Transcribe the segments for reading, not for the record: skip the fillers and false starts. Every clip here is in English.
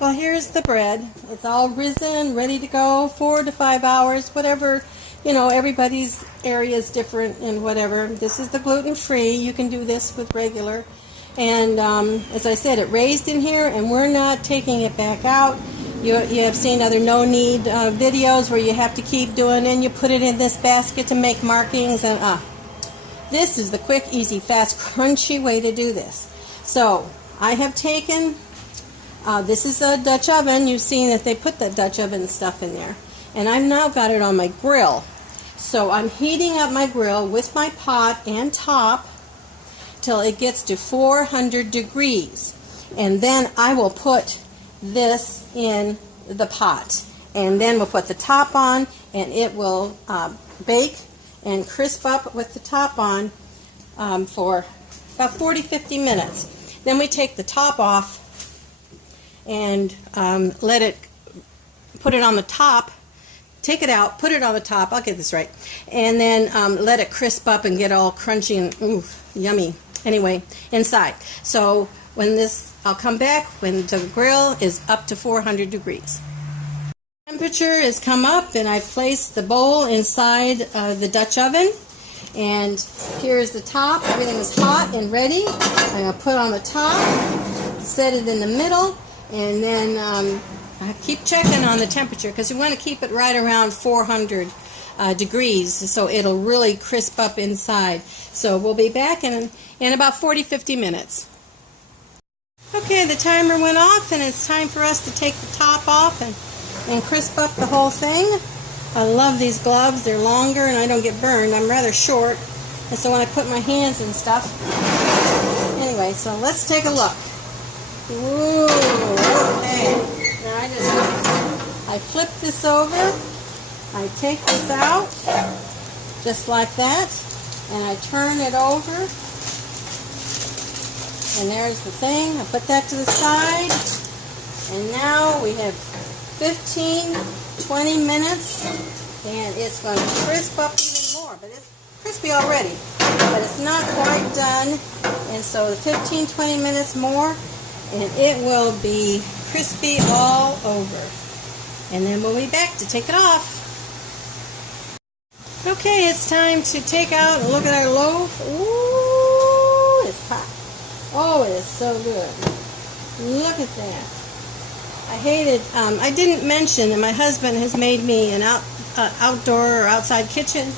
Well, here's the bread. It's all risen, ready to go, 4 to 5 hours, whatever, everybody's area is different and whatever. This is the gluten-free. You can do this with regular. And as I said, it raised in here, and we're not taking it back out. You have seen other no-knead videos where you have to keep doing it, and you put it in this basket to make markings. And this is the quick, easy, fast, crunchy way to do this. So I have taken... this is a Dutch oven. You've seen that they put the Dutch oven stuff in there. And I've now got it on my grill. So I'm heating up my grill with my pot and top till it gets to 400 degrees. And then I will put this in the pot. And then we'll put the top on, and it will bake and crisp up with the top on for about 40-50 minutes. Then we take the top off and let it, put it on the top, take it out, put it on the top, I'll get this right, and then let it crisp up and get all crunchy and ooh, yummy, anyway, inside. So when this, I'll come back when the grill is up to 400 degrees. Temperature has come up, and I've placed the bowl inside the Dutch oven, and here's the top. Everything is hot and ready. I'm going to put on the top, set it in the middle, and then I keep checking on the temperature because we want to keep it right around 400 degrees so it'll really crisp up inside. So we'll be back in about 40-50 minutes. Okay, the timer went off, and it's time for us to take the top off and crisp up the whole thing. I love these gloves. They're longer and I don't get burned. I'm rather short, and so when I put my hands in stuff. Anyway, so let's take a look. Ooh, okay. Now I flip this over, I take this out, just like that, and I turn it over, and there's the thing. I put that to the side, and now we have 15-20 minutes, and it's going to crisp up even more, but it's crispy already, but it's not quite done, and so 15-20 minutes more, and it will be crispy all over. And then we'll be back to take it off. Okay, it's time to take out and look at our loaf. Ooh, it's hot. Oh, it is so good. Look at that. I didn't mention that my husband has made me an outdoor or outside kitchen.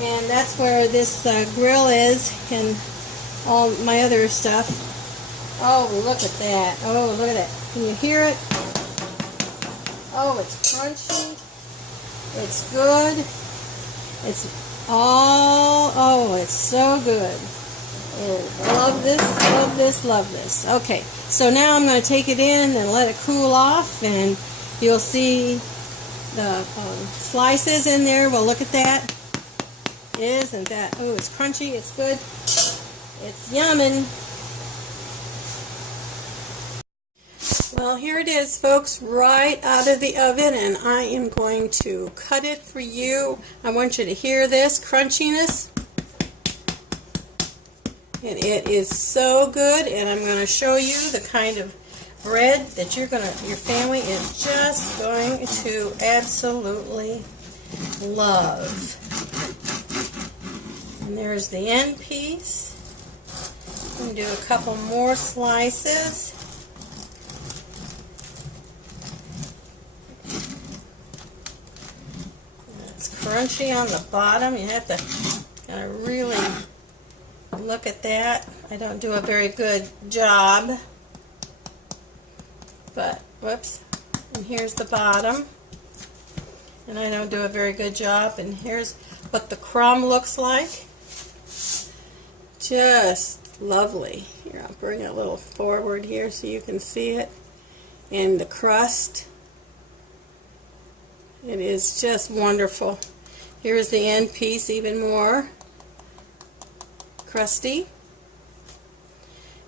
And that's where this grill is and all my other stuff. Oh, look at that. Oh, look at that. Can you hear it? Oh, it's crunchy. It's good. It's all, oh, it's so good. And love this, love this, love this. Okay, so now I'm going to take it in and let it cool off, and you'll see the slices in there. Well, look at that. Isn't that, oh, it's crunchy, it's good. It's yummin'. Well, here it is, folks, right out of the oven, and I am going to cut it for you. I want you to hear this crunchiness. And it is so good, and I'm going to show you the kind of bread that your family is just going to absolutely love. And there's the end piece. I'm going to do a couple more slices. Crunchy on the bottom. You have to kind of really look at that. I don't do a very good job, but whoops, and here's the bottom, and I don't do a very good job, and here's what the crumb looks like. Just lovely. Here, I'll bring it a little forward here so you can see it, and the crust. It is just wonderful. Here's the end piece, even more crusty.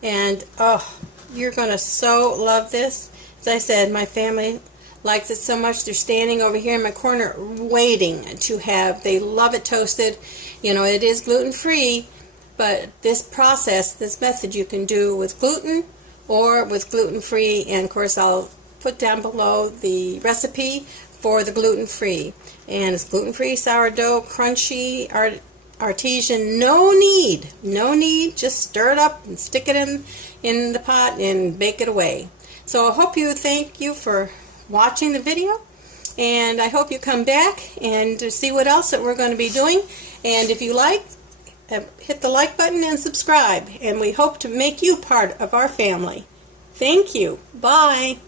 And oh, you're going to so love this. As I said, my family likes it so much. They're standing over here in my corner waiting to have, they love it toasted. You know, it is gluten-free, but this process, this method you can do with gluten or with gluten-free, and of course I'll put down below the recipe for the gluten-free. And it's gluten-free, sourdough, crunchy, artisan, no knead, just stir it up and stick it in the pot and bake it away. So I hope thank you for watching the video, and I hope you come back and to see what else that we're going to be doing. And if you like, hit the like button and subscribe, and we hope to make you part of our family. Thank you. Bye.